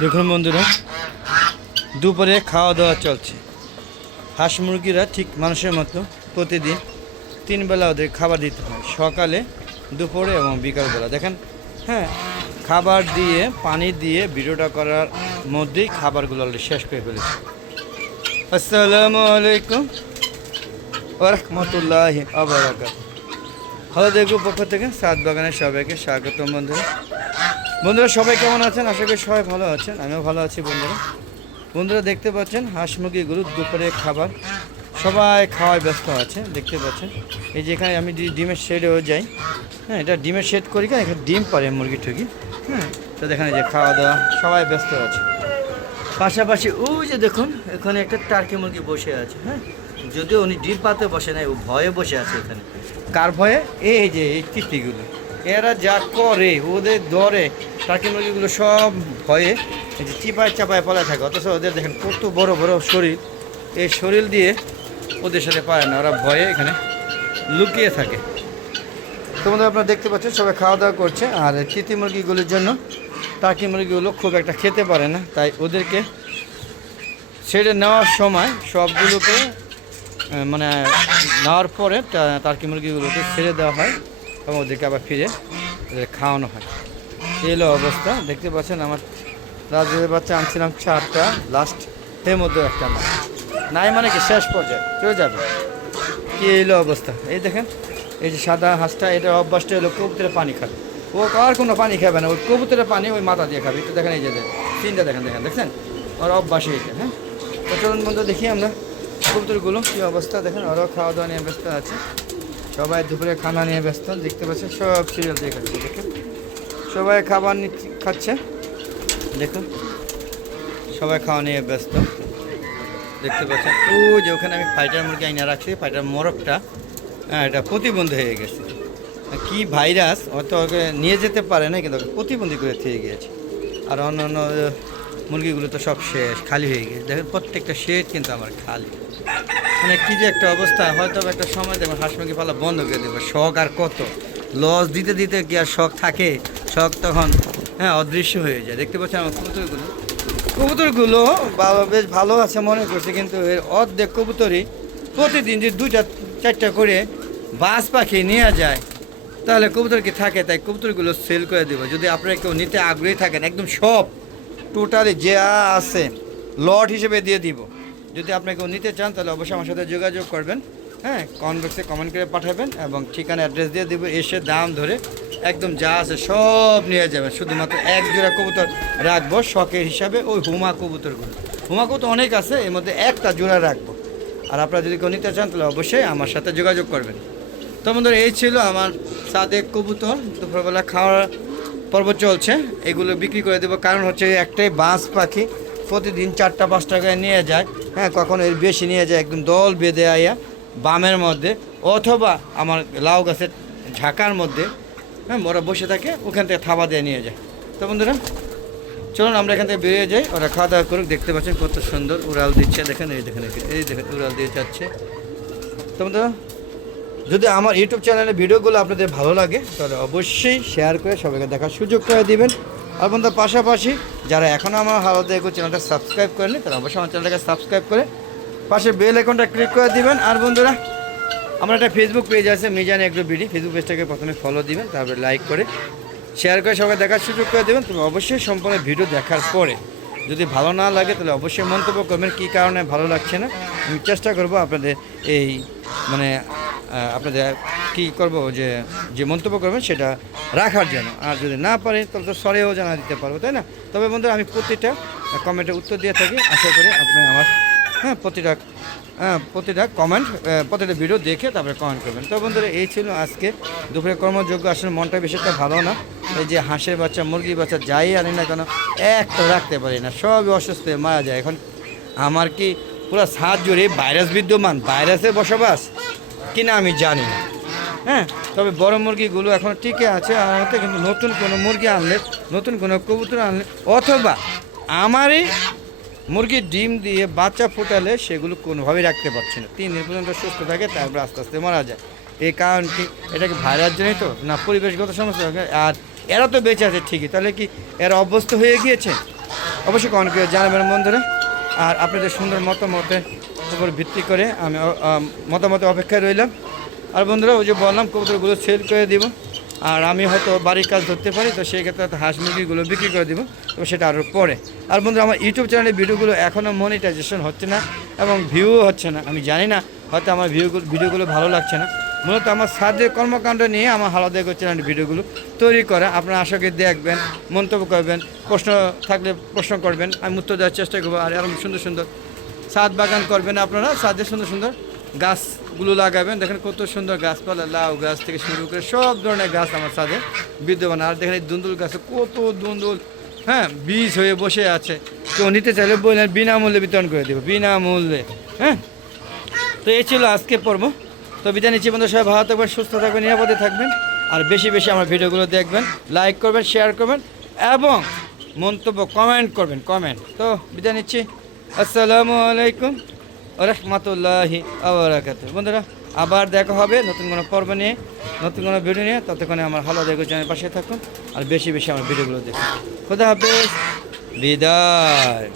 দেখুন বন্ধুরা, দুপুরে খাওয়া দাওয়া চলছে। হাঁস মুরগিরা ঠিক মানুষের মতো প্রতিদিন 3 বেলা ওদের খাবার দিতে হয়, সকালে, দুপুরে এবং বিকালবেলা। দেখেন, হ্যাঁ, খাবার দিয়ে পানি দিয়ে ভিডিওটা করার মধ্যেই খাবারগুলো অলরেডি শেষ করে ফেলেছে। আসসালামু আলাইকুম ওয়া রাহমাতুল্লাহি ওয়া বারাকাতুহু। হ্যালো, দেখুন পক্ষ থেকে সাত বাগানের সবাইকে স্বাগতম। বন্ধুরা সবাই কেমন আছেন? আশা করি সবাই ভালো আছেন, আমিও ভালো আছি। বন্ধুরা দেখতে পাচ্ছেন হাঁস মুরগিগুলো দুপুরে খাবার সবাই খাওয়ায় ব্যস্ত আছে। দেখতে পাচ্ছেন এই যে এখানে আমি ডিমের শেডেও যাই, হ্যাঁ, এটা ডিমের শেড করি, এখানে ডিম পারে মুরগি টুরগি, হ্যাঁ। তো দেখেন এই যে খাওয়া দাওয়া সবাই ব্যস্ত আছে। পাশাপাশি ওই যে দেখুন এখানে একটা টার্কি মুরগি বসে আছে, হ্যাঁ, যদিও উনি ডিম পাতে বসে নাই, ও ভয়ে বসে আছে এখানে। কার ভয়ে? এই যে এই টিকটিগুলো, এরা যা করে ওদের দরে টার্কি মুরগিগুলো সব ভয়ে এই যে চিপায় চাপায় পালা থাকে, অথচ ওদের দেখেন কত বড় বড় শরীর, এই শরীর দিয়ে ওদের সাথে পারে না, ওরা ভয়ে এখানে লুকিয়ে থাকে। তোমাদের আপনারা দেখতে পাচ্ছেন সবাই খাওয়া দাওয়া করছে। আর তিতি মুরগিগুলোর জন্য টার্কি মুরগিগুলো খুব একটা খেতে পারে না, তাই ওদেরকে ছেড়ে নেওয়ার সময় সবগুলোকে মানে নেওয়ার পরে টার্কি মুরগিগুলোকে ছেড়ে দেওয়া হয় এবং ওদেরকে আবার ফিরে ওদের খাওয়ানো হয়। এই হলো অবস্থা। দেখতে পাচ্ছেন আমার রাজের বাচ্চা আনছিলাম 4টা, লাস্ট এর মধ্যে একটা নাই, মানে কি শেষ পর্যায়ে চলে যাবে। কি এলো অবস্থা, এই দেখেন এই যে সাদা হাঁসটা, এটা অভ্যাসটা হলো কবুতরের পানি খাবে। ও আর কোনো পানি খাবে না, ওই কবুতরের পানি ওই মাথা দিয়ে খাবে। একটু দেখেন এই যে তিনটা দেখেন ওর অভ্যাসই এটা, হ্যাঁ। তো চলুন বন্ধু দেখি আমরা কবুতরগুলো কী অবস্থা। দেখেন ওরাও খাওয়া দাওয়া নিয়ে ব্যস্ত আছে, সবাই দুপুরে খানা নিয়ে ব্যস্ত। দেখতে পাচ্ছেন সব সিরিয়াল দিয়ে খাচ্ছে, দেখুন সবাই খাবার খাচ্ছে, দেখুন সবাই খাওয়া নিয়ে ব্যস্ত। দেখতে পাচ্ছেন ও যে ওখানে আমি ফাইটার মুরগি আইনা রাখছি, ফাইটার মোরগটা, হ্যাঁ, এটা প্রতিবন্ধী হয়ে গেছে। কি ভাইরাস, হয়তো ওকে নিয়ে যেতে পারে না, কিন্তু ওকে প্রতিবন্ধী করে থেকে গিয়েছে। আর অন্য মুরগিগুলো তো সব শেষ, খালি হয়ে গেছে। দেখেন প্রত্যেকটা শেড কিন্তু আমার খালি, মানে কী যে একটা অবস্থা। হয়তো একটা সময় দেখবেন হাঁস মুরগি পালা বন্ধ করে দেবে, শখ আর কত লস দিতে দিতে কি আর শখ থাকে, শখ তখন, হ্যাঁ, অদৃশ্য হয়ে যায়। দেখতে পাচ্ছেন আমার কবুতরগুলো বেশ ভালো আছে মনে করছে, কিন্তু এর অর্ধেক কবুতরই প্রতিদিন যে 2-4টা করে বাজ পাখি নিয়ে যায়, তাহলে কবুতর কি থাকে? তাই কবুতরগুলো সেল করে দেবো। যদি আপনারা কেউ নিতে আগ্রহী থাকেন, একদম সব টোটালি যা আছে লট হিসেবে দিয়ে দিব। যদি আপনারা কেউ নিতে চান তাহলে অবশ্যই আমার সাথে যোগাযোগ করবেন, হ্যাঁ, কমেন্ট বক্সে কমেন্ট করে পাঠাবেন এবং ঠিকানা অ্যাড্রেস দিয়ে দেবো। এসে দাম ধরে একদম যা আছে সব নিয়ে যাবেন। শুধুমাত্র এক জোড়া কবুতর রাখবো শখের হিসাবে, ওই হুমা কবুতরগুলো। হুমা কবুতর অনেক আছে, এর মধ্যে একটা জোড়া রাখবো। আর আপনারা যদি কেউ নিতে চান তাহলে অবশ্যই আমার সাথে যোগাযোগ করবেন। তো বন্ধুরা এই ছিল আমার সাদেক কবুতর, দুপুরবেলা খাওয়ার পর্ব চলছে। এগুলো বিক্রি করে দেবো, কারণ হচ্ছে একটাই বাজ পাখি প্রতিদিন 4-5 টাকায় নিয়ে যায়, হ্যাঁ, কখনো এর বেশি নিয়ে যায়, একদম দল বেঁধে আইয়া বামের মধ্যে অথবা আমার লাউ গাছের ঝাঁকার মধ্যে, হ্যাঁ, ওরা বসে থাকে, ওখান থেকে থাবা দিয়ে নিয়ে যায়। তো বন্ধুরা চলুন আমরা এখান থেকে বেরিয়ে যাই, ওরা খাওয়া দাওয়া করুক। দেখতে পাচ্ছেন কত সুন্দর উড়াল দিচ্ছে, দেখেন এই দেখেন উড়াল দিয়ে যাচ্ছে। তো বন্ধুরা যদি আমার ইউটিউব চ্যানেলের ভিডিওগুলো আপনাদের ভালো লাগে তাহলে অবশ্যই শেয়ার করে সবাইকে দেখার সুযোগ করে দিবেন। আর বন্ধুরা পাশাপাশি যারা এখনও আমার হালদা এগো চ্যানেলটা সাবস্ক্রাইব করেনি তারা অবশ্যই আমার চ্যানেলটাকে সাবস্ক্রাইব করে পাশে বেল আইকনটা ক্লিক করে দিবেন। আর বন্ধুরা আমার একটা ফেসবুক পেজ আছে মিজান এগ্রো বিডি, ফেসবুক পেজটাকে প্রথমে ফলো দিবেন, তারপরে লাইক করে শেয়ার করে সবাই দেখার সুযোগ করে দেবেন। তুমি অবশ্যই সম্পূর্ণ ভিডিও দেখার পরে যদি ভালো না লাগে তাহলে অবশ্যই মন্তব্য করবেন কী কারণে ভালো লাগছে না। আমি চেষ্টা করব আপনাদের এই মানে আপনাদের কী করবো যে মন্তব্য করবেন সেটা রাখার জন্য। আর যদি না পারে তাহলে তো সরেও জানা দিতে পারবো, তাই না? তবে বন্ধুরা আমি প্রতিটা কমেন্টে উত্তর দিয়ে থাকি, আশা করি আপনি আমার, হ্যাঁ, প্রতিটা কমেন্ট, প্রতিটা ভিডিও দেখে তারপরে কমেন্ট করবেন। তো বন্ধুরা এই ছিল আজকে দুপুরে কর্মযোগ্য। আসলে মনটা বেশি একটা ভালো না, এই যে হাঁসের বাচ্চা মুরগির বাচ্চা যাই আনি না কেন একটা রাখতে পারি না, সবই অসুস্থ হয়ে মারা যায়। এখন আমার কি পুরো ছাদ জুড়ে ভাইরাস বিদ্যমান, ভাইরাসের বসবাস কিনা আমি জানি না, হ্যাঁ। তবে বড় মুরগিগুলো এখন টিকে আছে আমার মতে, কিন্তু নতুন কোনো মুরগি আনলে, নতুন কোনো কবুতর আনলে অথবা আমারই মুরগির ডিম দিয়ে বাচ্চা ফোটালে সেগুলো কোনোভাবেই রাখতে পারছে না। 3 দিন পর্যন্ত সুস্থ থাকে, তারপর আস্তে আস্তে মারা যায়। এই কারণ কি? এটা কি ভাইরাস জন্যই তো না পরিবেশগত সমস্যা? আর এরা তো বেঁচে আছে ঠিকই, তাহলে কি এরা অভ্যস্ত হয়ে গিয়েছে? অবশ্যই কমেন্ট করে জানাবেন বন্ধুরা। আর আপনাদের সুন্দর মতামতের উপর ভিত্তি করে আমি মতামত অপেক্ষায় রইলাম। আর বন্ধুরা ওই যে বললাম কবুতরগুলো সেল করে দিব। আর আমি হয়তো বাড়ির কাজ ধরতে পারি, তো সেই ক্ষেত্রে হয়তো হাঁস মুরগিগুলো বিক্রি করে দিব, তো সেটা আরও পরে। আর বন্ধুরা আমার ইউটিউব চ্যানেলের ভিডিওগুলো এখনও মনিটাইজেশন হচ্ছে না এবং ভিউও হচ্ছে না। আমি জানি না, হয়তো আমার ভিডিওগুলো ভালো লাগছে না। মূলত আমার সাদের কর্মকাণ্ড নিয়ে আমার হালাদা চ্যানেলের ভিডিওগুলো তৈরি করা। আপনারা আশা করি দেখবেন, মন্তব্য করবেন, প্রশ্ন থাকলে প্রশ্ন করবেন, আমি উত্তর দেওয়ার চেষ্টা করবো। আর এরকম সুন্দর সুন্দর ছাদ বাগান করবেন আপনারা, ছাদে সুন্দর সুন্দর গাছগুলো লাগাবেন। দেখেন কত সুন্দর গাছপালা, লাউ গাছ থেকে শুরু করে সব ধরনের গাছ আমার ছাদে বিদ্যমান। আর দেখেন এই দুন্দুল গাছে কত দুন্দুল, হ্যাঁ, বীজ হয়ে বসে আছে। কেউ নিতে চাইলে বললেন বিনামূল্যে বিতরণ করে দেবো, বিনামূল্যে। হ্যাঁ, তো এই ছিল আজকে পর্ব। তো বিদায় নিচ্ছি বন্ধু, সবাই ভালো থাকবেন, সুস্থ থাকবেন, নিরাপদে থাকবেন। আর বেশি বেশি আমার ভিডিওগুলো দেখবেন, লাইক করবেন, শেয়ার করবেন এবং মন্তব্য কমেন্ট করবেন, কমেন্ট। তো বিদায় নিচ্ছি, আসসালামু আলাইকুম ওয়া রাহমাতুল্লাহি ওয়া বারাকাতুহু। বন্ধুরা আবার দেখা হবে নতুন কোনো পর্ব নিয়ে, নতুন কোনো ভিডিও নিয়ে। ততক্ষণে আমার হালাদা চ্যানেলের পাশে থাকুন আর বেশি বেশি আমার ভিডিওগুলো দেখুন। খোদা হাফেজ, বিদায়।